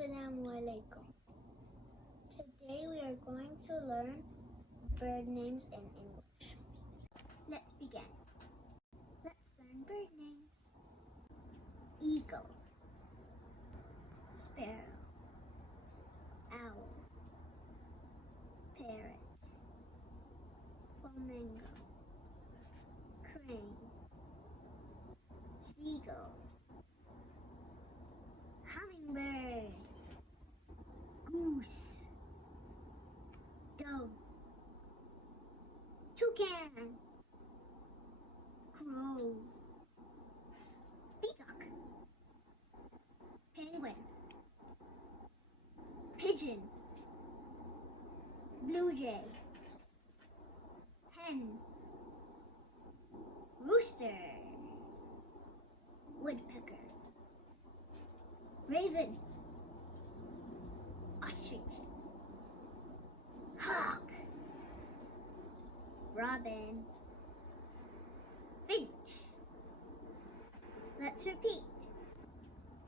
Assalamu alaikum. Today we are going to learn bird names in English. Let's begin. Let's learn bird names. Eagle, sparrow, owl, parrot, flamingo, crane, seagull, hummingbird, goose, dove, toucan, crow, peacock, penguin, pigeon, blue jay, hen, rooster, woodpecker, raven, ostrich, hawk, robin, finch. Let's repeat.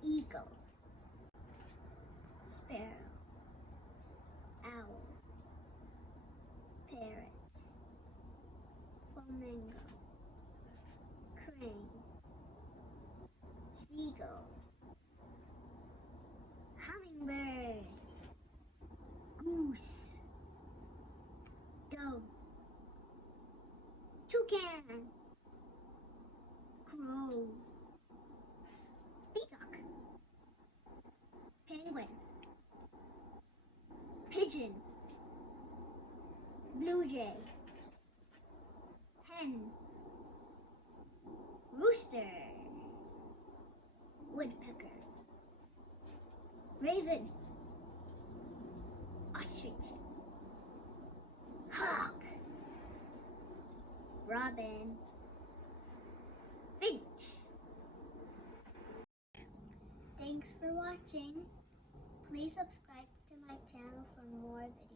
Eagle, sparrow, owl, parrot, flamingo, crane, seagull, hummingbird, goose, dove, toucan, crow, peacock, penguin, pigeon, blue jay, hen, rooster, woodpecker, raven, ostrich, hawk, robin, finch. Thanks for watching. Please subscribe to my channel for more videos.